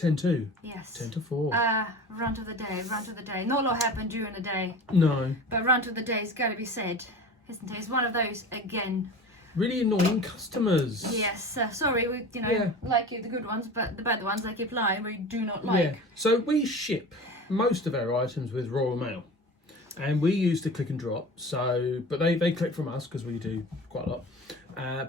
10 to? Yes. 10 to 4. Rant of the day. Not a lot happened during the day. No. But rant of the day has got to be said, isn't it? It's one of those again. Really annoying customers. Yes. Sorry, we like you the good ones, but the bad ones I keep lying we do not like. Yeah. So we ship most of our items with Royal Mail. And we use the click and drop, but they click from us because we do quite a lot.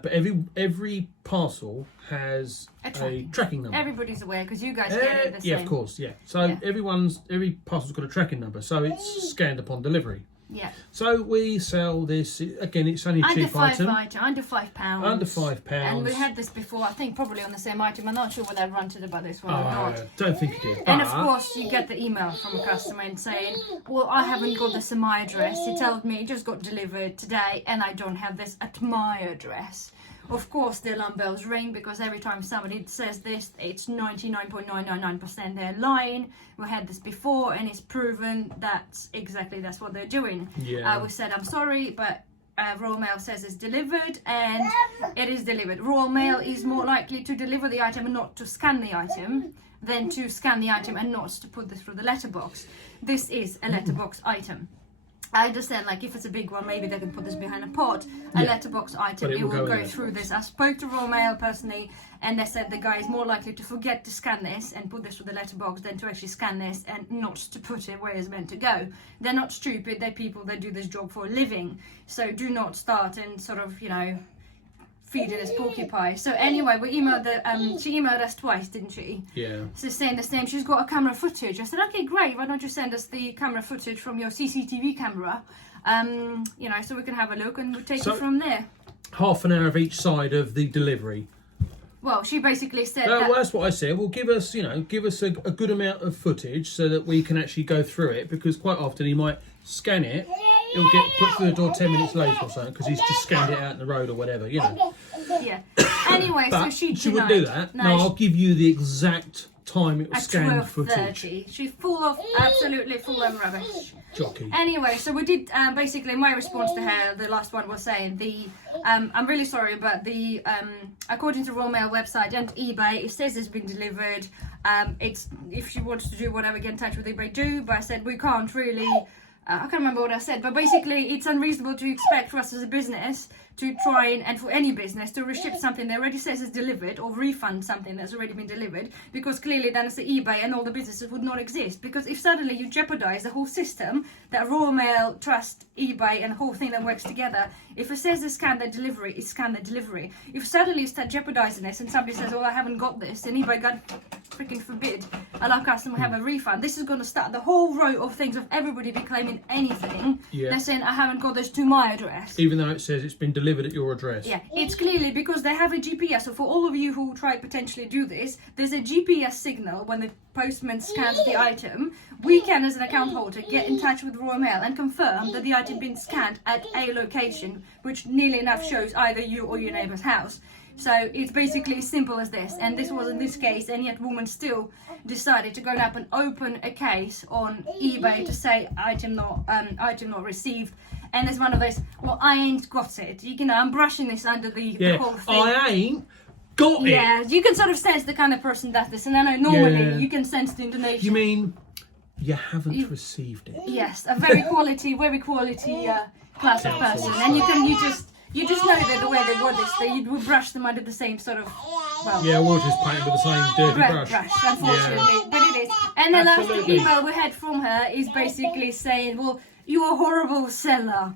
But every parcel has a tracking number. Everybody's aware because you guys get it the same. Yeah, of course, yeah. So every parcel's got a tracking number, so it's scanned upon delivery. Yeah. So we sell this, again, it's only a cheap item. Under £5. Under £5. And we had this before, I think probably on the same item. I'm not sure whether I ranted about this one or not. Don't think you did. And of course you get the email from a customer and saying, well, I haven't got this at my address. He told me it just got delivered today and I don't have this at my address. Of course the alarm bells ring because every time somebody says this, it's 99.999% they're lying. We had this before and it's proven that's what they're doing. Yeah. We said, I'm sorry, but Royal Mail says it's delivered and it is delivered. Royal Mail is more likely to deliver the item and not to scan the item than to scan the item and not to put this through the letterbox. This is a letterbox item. I understand, like, if it's a big one, maybe they can put this behind a pot. A letterbox item, it will go through this. I spoke to Royal Mail personally, and they said the guy is more likely to forget to scan this and put this through the letterbox than to actually scan this and not to put it where it's meant to go. They're not stupid, they're people that do this job for a living. So do not start and sort of, feeding us porcupine. So anyway, we emailed she emailed us twice, didn't she? Yeah. So saying the same. She's got a camera footage. I said, okay, great. Why don't you send us the camera footage from your CCTV camera? So we can have a look and we'll take it from there. Half an hour of each side of the delivery. Well, she basically said well, that's what I said. Well, give us a good amount of footage so that we can actually go through it, because quite often he might scan it, it'll get put through the door 10 minutes later or something because he's just scanned it out in the road or whatever, Yeah. Anyway, but so she wouldn't do that. No, I'll give you the exact time it was scanned footage. She's absolutely full of rubbish. Jockey. Anyway, so we did basically my response to her. The last one was saying I'm really sorry, but according to Royal Mail website and eBay, it says it's been delivered. It's if she wants to do whatever, get in touch with eBay, do. But I said we can't really. I can't remember what I said, but basically it's unreasonable to expect for us as a business to try and for any business to reship something that already says is delivered or refund something that's already been delivered, because clearly then it's the eBay and all the businesses would not exist. Because if suddenly you jeopardize the whole system, that Royal Mail, Trust, eBay and the whole thing that works together, if it says it's scan the delivery, it's scan the delivery. If suddenly you start jeopardizing this and somebody says, oh, I haven't got this, and eBay, God freaking forbid, our customer have a refund, this is going to start the whole row of things of everybody be claiming anything. They're saying, I haven't got this to my address. Even though it says it's been delivered at your address. Yeah, it's clearly because they have a GPS. So for all of you who try potentially do this, there's a GPS signal when the postman scans the item. We can, as an account holder, get in touch with Royal Mail and confirm that the item been scanned at a location, which nearly enough shows either you or your neighbour's house. So it's basically as simple as this, and this was in this case, and yet woman still decided to go up and open a case on eBay to say item not received. And there's one of those, well, I ain't got it. I'm brushing this under the whole thing. I ain't got it. Yeah, you can sort of sense the kind of person that this, and I know normally you can sense the intonation. You mean you haven't received it? Yes, a very quality class of person, and you just know that the way they word this, that you would brush them under the same sort of, we'll just paint it with the same dirty brush. Unfortunately, but it is. And the last email we had from her is basically saying, well, you're a horrible seller.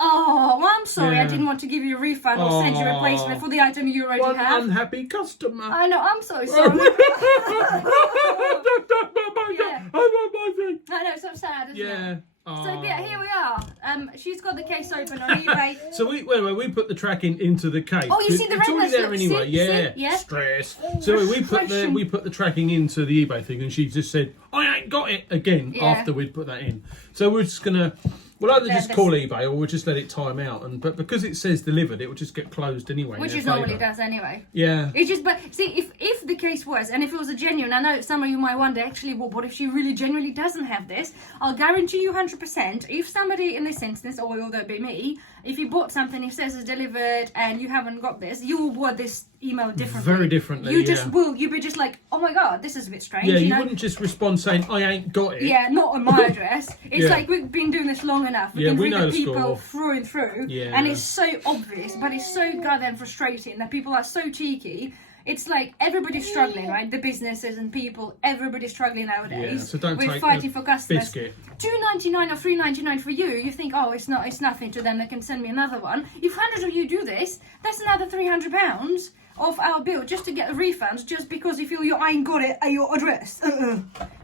Oh, well, I'm sorry, I didn't want to give you a refund or send you a replacement for the item you already have. Unhappy customer. I know, I'm so sorry. I know, so sad, isn't it? So here we are. She's got the case open on eBay. So we put the tracking into the case. Oh, you see the red already there anyway. Yeah. Stress. So we put the tracking into the eBay thing, and she just said, I ain't got it again after we'd put that in. So we're just gonna. We'll either just call eBay or we'll just let it time out, but because it says delivered, it will just get closed anyway. Which it normally does anyway. Yeah. It's just, but see, if the case was, and if it was a genuine, I know some of you might wonder, actually, well, what if she really genuinely doesn't have this? I'll guarantee you 100%, if somebody in this instance, or will there be me, if you bought something, it says it's delivered and you haven't got this, you will word this email differently. Very differently. You just will. You'd be just like, oh my god, this is a bit strange. Yeah, you know? wouldn't just respond saying I ain't got it. Yeah, not on my address. It's Yeah. like we've been doing this long enough. We Yeah, can we read know the the people score. through and through. Yeah. And it's so obvious, but it's so goddamn frustrating that people are so cheeky. It's like everybody's struggling, right? The businesses and people, everybody's struggling nowadays. Yeah, so don't We're take fighting for customers. biscuit. $2.99 or $3.99 for you. You think, oh, it's nothing to them. They can send me another one. If hundreds of you do this, that's another £300 of our bill just to get a refund, just because you feel you ain't got it at your address. Do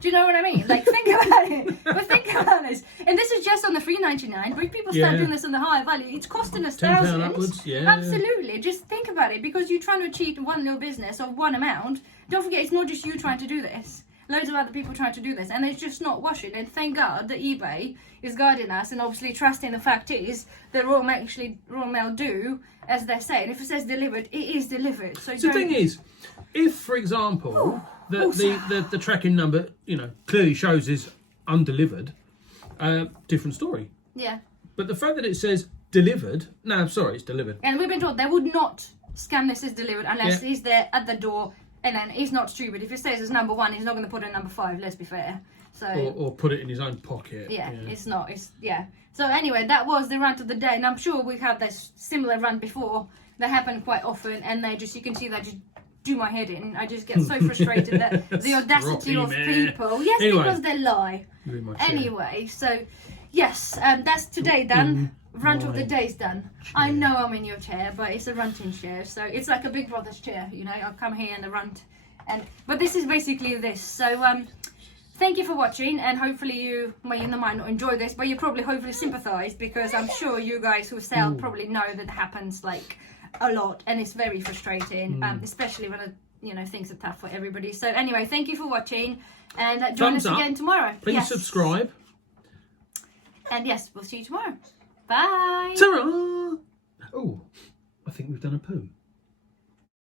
you know what I mean? Like, think about it. But think about this. And this is just on the $3.99. But if people start Yeah. doing this on the higher value, it's costing us £10 thousands. upwards, yeah. Absolutely. Just think about it, because you're trying to achieve one little business of one amount. Don't forget, it's not just you trying to do this. Loads of other people trying to do this, and it's just not washing. And thank God that eBay is guiding us, and obviously trusting the fact is that Royal Mail do as they say. And if it says delivered, it is delivered. So The thing is, if, for example, the tracking number, clearly shows is undelivered, different story. yeah. But the fact that it says delivered, no, I'm sorry, it's delivered. And we've been told they would not scan this as delivered unless Yeah. he's there at the door. And then he's not stupid. If it says it's number 1, he's not going to put in number 5. Let's be fair. So Or put it in his own pocket. yeah, it's not. It's yeah. So anyway, that was the rant of the day, and I'm sure we've had this similar rant before. They happen quite often, and you can see that just do my head in. I just get so frustrated that the audacity of people. Yes, Anyway. because they lie. You're in my chair. Anyway, so yes, that's today done. Rant of the day's done. I know I'm in your chair, but it's a ranting chair, so it's like a big brother's chair. I'll come here and rant, but this is basically this. So thank you for watching, and hopefully you might not enjoy this, but you probably hopefully sympathise, because I'm sure you guys who sell probably know that it happens like a lot, and it's very frustrating, especially when things are tough for everybody. So anyway, thank you for watching, and join Thumbs us up. again tomorrow. Please Yes. subscribe. And yes, we'll see you tomorrow. Bye. Ta-ra! Oh, I think we've done a poo.